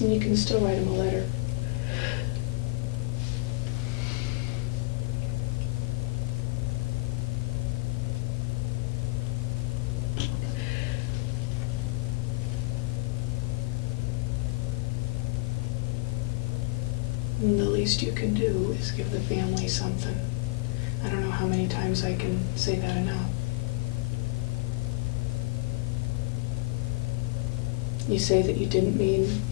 And you can still write him a letter. And the least you can do is give the family something. I don't know how many times I can say that enough. You say that you didn't mean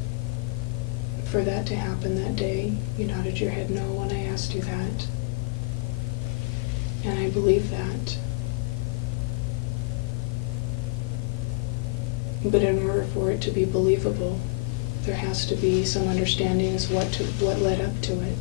for that to happen that day. You nodded your head no when I asked you that. And I believe that. But in order for it to be believable, there has to be some understanding as what led up to it.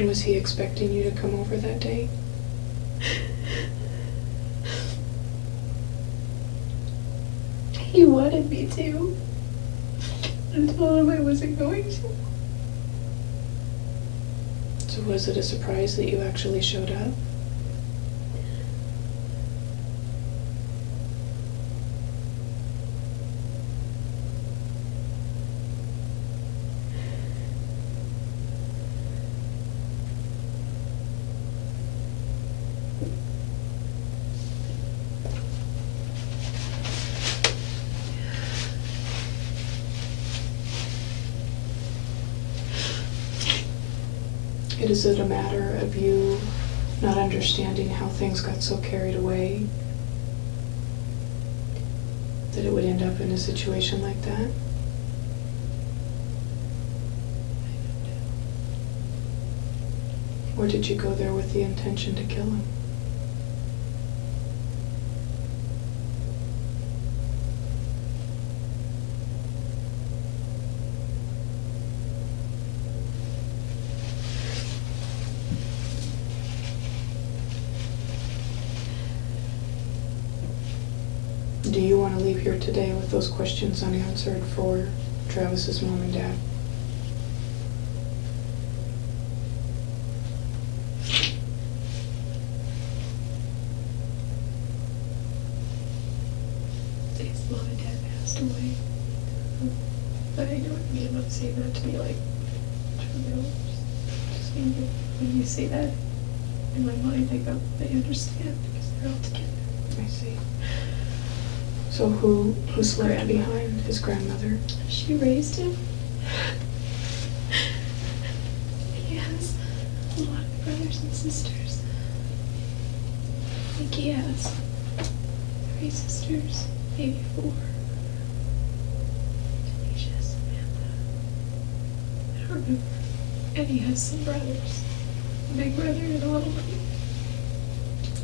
Was he expecting you to come over that day? He wanted me to. I told him I wasn't going to. So was it a surprise that you actually showed up? Is it a matter of you not understanding how things got so carried away that it would end up in a situation like that? Or did you go there with the intention to kill him? Do you want to leave here today with those questions unanswered for Travis's mom and dad? His mom and dad passed away. But I know what you mean about saying that to me, like, just when you say that, in my mind, I understand because they're all together. I see. So who's left behind? His grandmother? She raised him. He has a lot of brothers and sisters. I think he has 3 sisters, maybe 4. Tanisha, Samantha. I don't remember. And he has some brothers. A big brother and a little brother.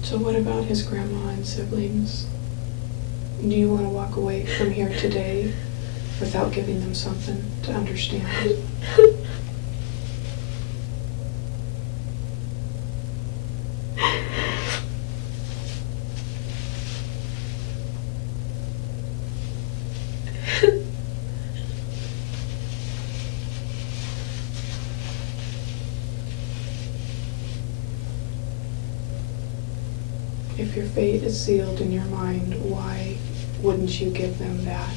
So what about his grandma and siblings? Do you want to walk away from here today without giving them something to understand? If your fate is sealed in your mind, why wouldn't you give them that?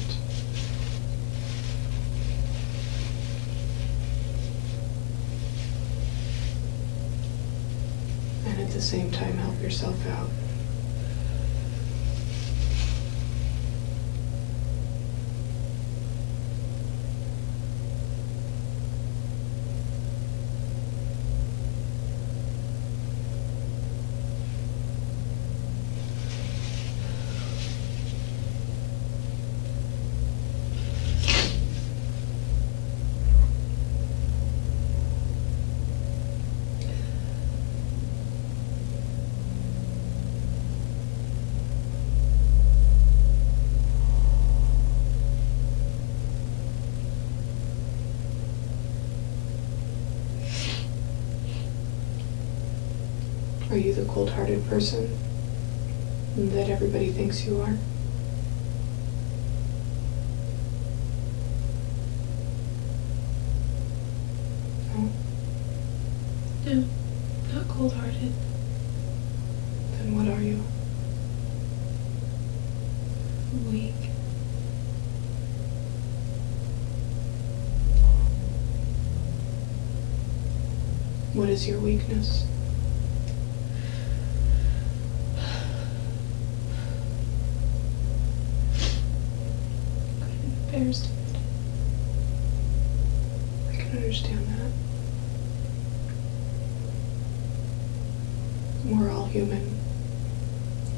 And at the same time, help yourself out. Are you the cold-hearted person that everybody thinks you are? No? No, not cold-hearted. Then what are you? Weak. What is your weakness? Embarrassed. I can understand that. We're all human.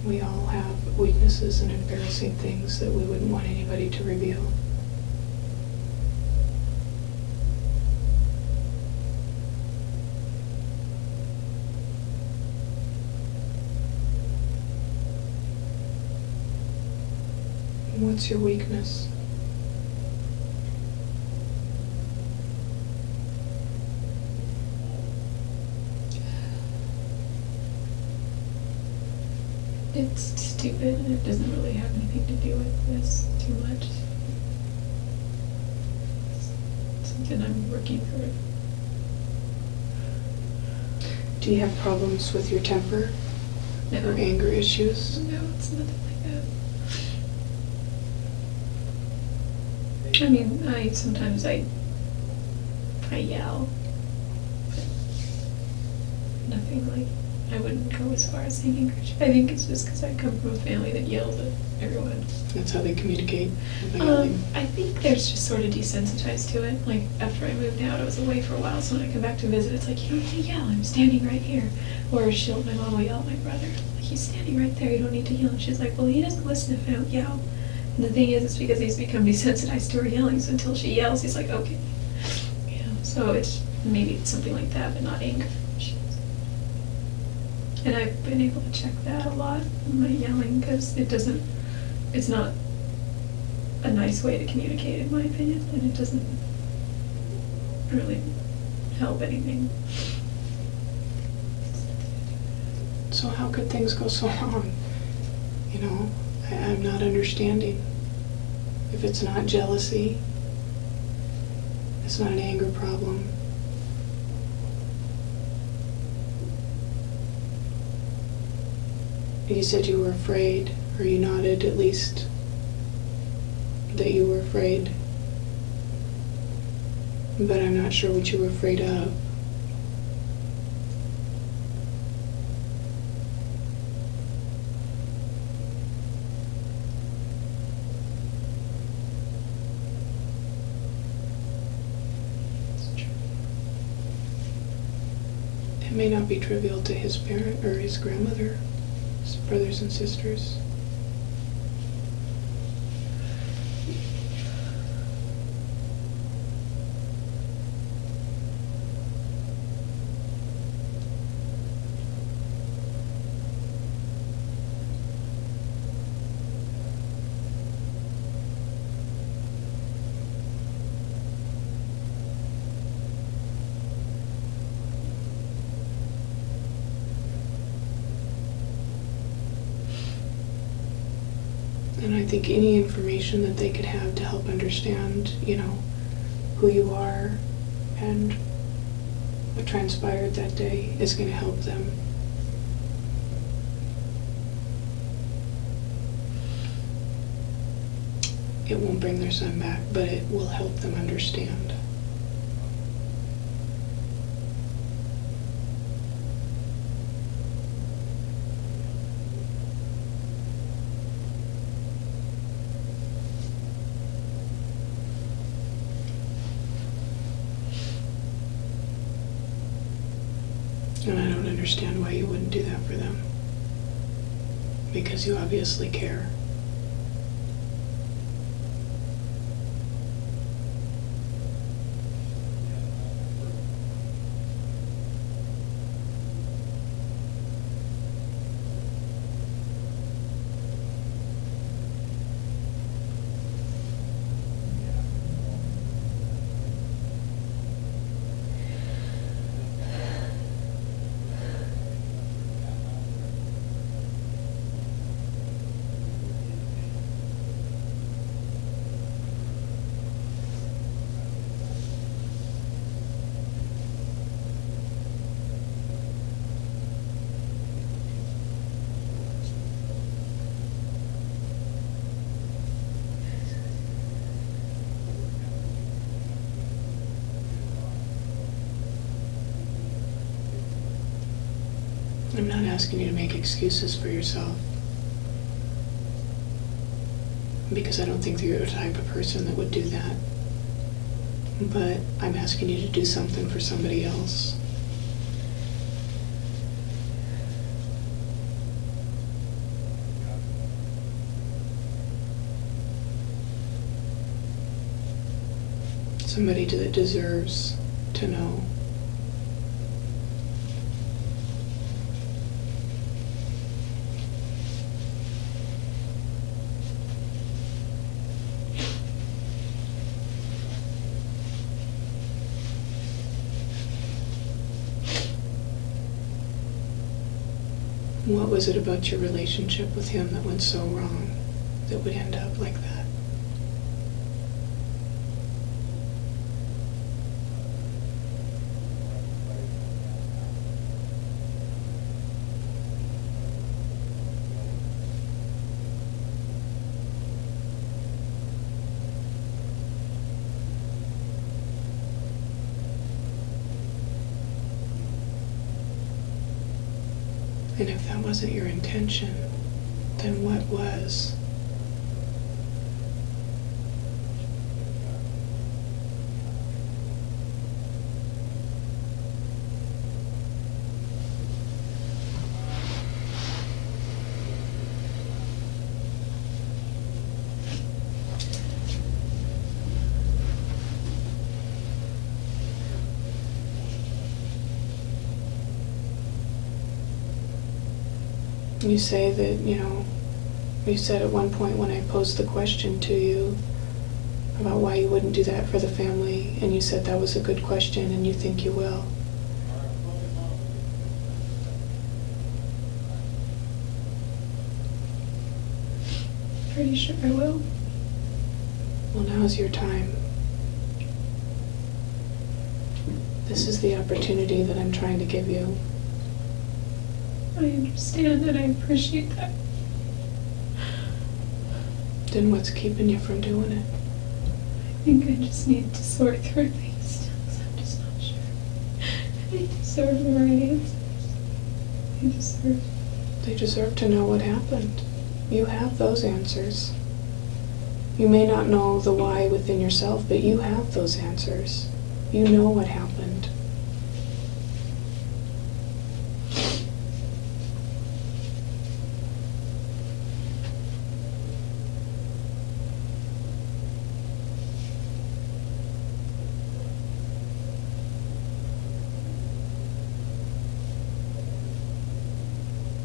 We all have weaknesses and embarrassing things that we wouldn't want anybody to reveal. What's your weakness? It's stupid and it doesn't really have anything to do with this too much. It's something I'm working through. Do you have problems with your temper? No. Or anger issues? No, it's nothing like that. I mean, sometimes I yell, but nothing like, I wouldn't go as far as saying English. I think it's just because I come from a family that yells at everyone. That's how they communicate? By yelling? I think they're just sort of desensitized to it. Like, after I moved out, I was away for a while, so when I come back to visit, it's like, you don't need to yell, I'm standing right here. Or my mom will yell at my brother, like, he's standing right there, you don't need to yell. And she's like, well, he doesn't listen if I don't yell. And the thing is, it's because he's become desensitized to her yelling, so until she yells, he's like, okay. Yeah, so it's maybe something like that, but not anger. And I've been able to check that a lot in my yelling, because it's not a nice way to communicate, in my opinion, and it doesn't really help anything. So how could things go so wrong? You know, I'm not understanding. If it's not jealousy, it's not an anger problem. You said you were afraid, or you nodded at least that you were afraid. But I'm not sure what you were afraid of. It may not be trivial to his parent or his grandmother, his brothers and sisters. And I think any information that they could have to help understand, you know, who you are and what transpired that day is going to help them. It won't bring their son back, but it will help them understand. And I don't understand why you wouldn't do that for them. Because you obviously care. asking you to make excuses for yourself. Because I don't think that you're the type of person that would do that. But I'm asking you to do something for somebody else. Somebody that deserves to know. What was it about your relationship with him that went so wrong, that would end up like that? And if that wasn't your intention, then what was? You say that, you said at one point when I posed the question to you about why you wouldn't do that for the family, and you said that was a good question and you think you will. Pretty sure I will. Well, now's your time. This is the opportunity that I'm trying to give you. I understand and I appreciate that. Then what's keeping you from doing it? I think I just need to sort through things, because I'm just not sure. I deserve more answers. They deserve to know what happened. You have those answers. You may not know the why within yourself, but you have those answers. You know what happened.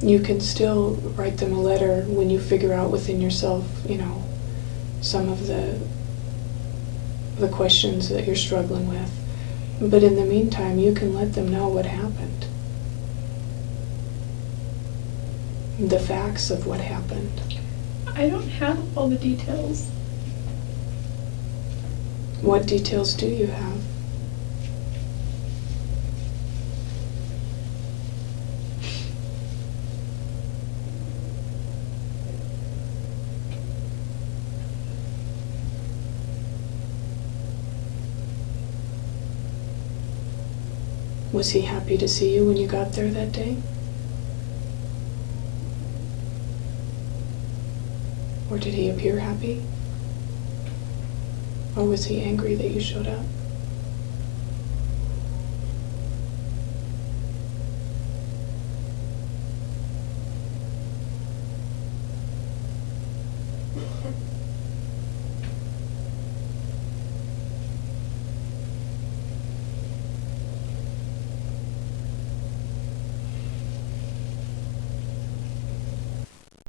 You can still write them a letter when you figure out within yourself, some of the questions that you're struggling with. But in the meantime, you can let them know what happened. The facts of what happened. I don't have all the details. What details do you have? Was he happy to see you when you got there that day? Or did he appear happy? Or was he angry that you showed up?